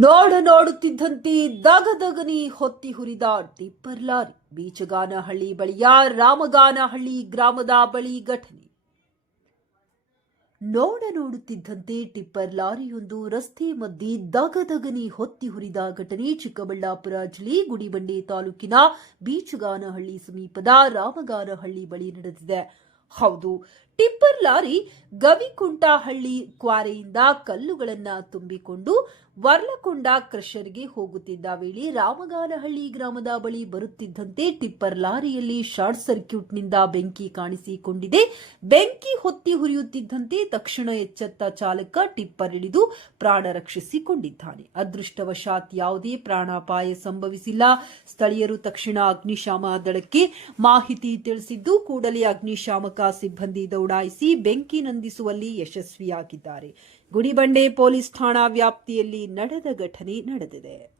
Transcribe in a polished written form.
ನೋಡುತ್ತಿದ್ದಂತೆ ದಗದಗನಿ ಹೊತ್ತಿ ಹುರಿದ tipper lorry ಬೀಚಗಾನಹಳ್ಳಿ ಬಳಿಯ ರಾಮಗಾನಹಳ್ಳಿ ಗ್ರಾಮದ ಬಳಿ ಘಟನೆ. ನೋಡುತ್ತಿದ್ದಂತೆ ಟಿಪ್ಪರ್ ಲಾರಿಯೊಂದು ರಸ್ತೆ ಮಧ್ಯೆ ದಗದಗನಿ ಹೊತ್ತಿ ಹುರಿದ ಘಟನೆ ಚಿಕ್ಕಬಳ್ಳಾಪುರ ಜಿಲ್ಲೆ ಗುಡಿಬಂಡೆ ತಾಲೂಕಿನ ಬೀಚಗಾನಹಳ್ಳಿ ಸಮೀಪದ ರಾಮಗಾನಹಳ್ಳಿ ಬಳಿ ನಡೆದಿದೆ. ಹೌದು, ಟಿಪ್ಪರ್ ಲಾರಿ ಗವಿಕುಂಟಹಳ್ಳಿ ಕ್ವಾರೆಯಿಂದ ಕಲ್ಲುಗಳನ್ನು ತುಂಬಿಕೊಂಡು ವರ್ಲಕೊಂಡ ಕ್ರಷರ್ಗೆ ಹೋಗುತ್ತಿದ್ದ ವೇಳೆ ರಾಮಗಾನಹಳ್ಳಿ ಗ್ರಾಮದ ಬಳಿ ಬರುತ್ತಿದ್ದಂತೆ ಟಿಪ್ಪರ್ ಲಾರಿಯಲ್ಲಿ ಶಾರ್ಟ್ ಸರ್ಕ್ಯೂಟ್ನಿಂದ ಬೆಂಕಿ ಕಾಣಿಸಿಕೊಂಡಿದೆ. ಬೆಂಕಿ ಹೊತ್ತಿ ಹುರಿಯುತ್ತಿದ್ದಂತೆ ತಕ್ಷಣ ಎಚ್ಚೆತ್ತ ಚಾಲಕ ಟಿಪ್ಪರ್ ಇಳಿದು ಪ್ರಾಣ ರಕ್ಷಿಸಿಕೊಂಡಿದ್ದಾನೆ. ಅದೃಷ್ಟವಶಾತ್ ಯಾವುದೇ ಪ್ರಾಣಾಪಾಯ ಸಂಭವಿಸಿಲ್ಲ. ಸ್ಥಳೀಯರು ತಕ್ಷಣ ಅಗ್ನಿಶಾಮ ದಳಕ್ಕೆ ಮಾಹಿತಿ ತಿಳಿಸಿದ್ದು ಕೂಡಲೇ ಅಗ್ನಿಶಾಮಕ ಸಿಬ್ಬಂದಿ ದೌಡಾಯಿಸಿ ಬೆಂಕಿ ನಂದಿಸುವಲ್ಲಿ ಯಶಸ್ವಿಯಾಗಿದ್ದಾರೆ. ಗುಡಿಬಂಡೆ ಪೊಲೀಸ್ ಠಾಣಾ ವ್ಯಾಪ್ತಿಯಲ್ಲಿ ನಡೆದ ಘಟನೆ ನಡೆದಿದೆ.